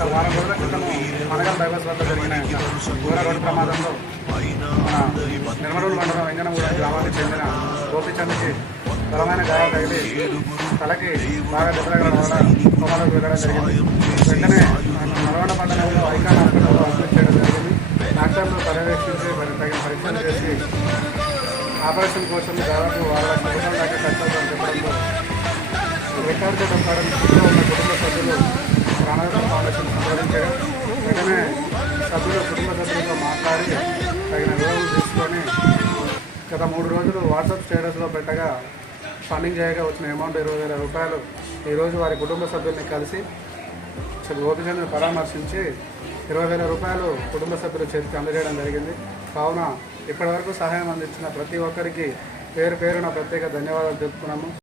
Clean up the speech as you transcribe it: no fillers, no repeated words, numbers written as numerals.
గత వారం రోజుల క్రితం మనగల్ బైపాస్ వద్ద జరిగిన ఘోర రోడ్డు ప్రమాదంలో మన నిర్మలూరు మండలం వెంగనగూడ గ్రామానికి చెందిన గోపిచంద్కి బలమైన గాయాలు తగిలి తలకి బాగా దెబ్బతగడం వల్ల కోమాలోకి వెళ్ళడం జరిగింది. వెంటనే నల్గొండ పట్టణంలో ఐకాన్ హాస్పిటల్లో అడ్మిట్ చేయడం జరిగింది. డాక్టర్లు పర్యవేక్షించి తగిన పరీక్షలు చేసి ఆపరేషన్ కోసం దాదాపు 6 లక్షల రూపాయల దాకా ఖర్చు చెప్పడంతో రికార్డు చేయడం స్థితిలో ఉన్న కుటుంబ సభ్యులు ప్రాణాయం ఫౌండేషన్ సంప్రదించగా వెంటనే కుటుంబ సభ్యులతో మాట్లాడి తగిన వివరాలు తీసుకొని గత 3 రోజులు వాట్సాప్ స్టేటస్లో పెట్టగా ఫండింగ్ చేయగా వచ్చిన అమౌంట్ 20,000 రూపాయలు ఈరోజు వారి కుటుంబ సభ్యుల్ని కలిసి గోపిచంద్ని పరామర్శించి 20,000 రూపాయలు కుటుంబ సభ్యుల చేతికి అందజేయడం జరిగింది. కావున ఇప్పటివరకు సహాయం అందించిన ప్రతి ఒక్కరికి పేరు పేరున ప్రత్యేక ధన్యవాదాలు తెలుపుతున్నాము.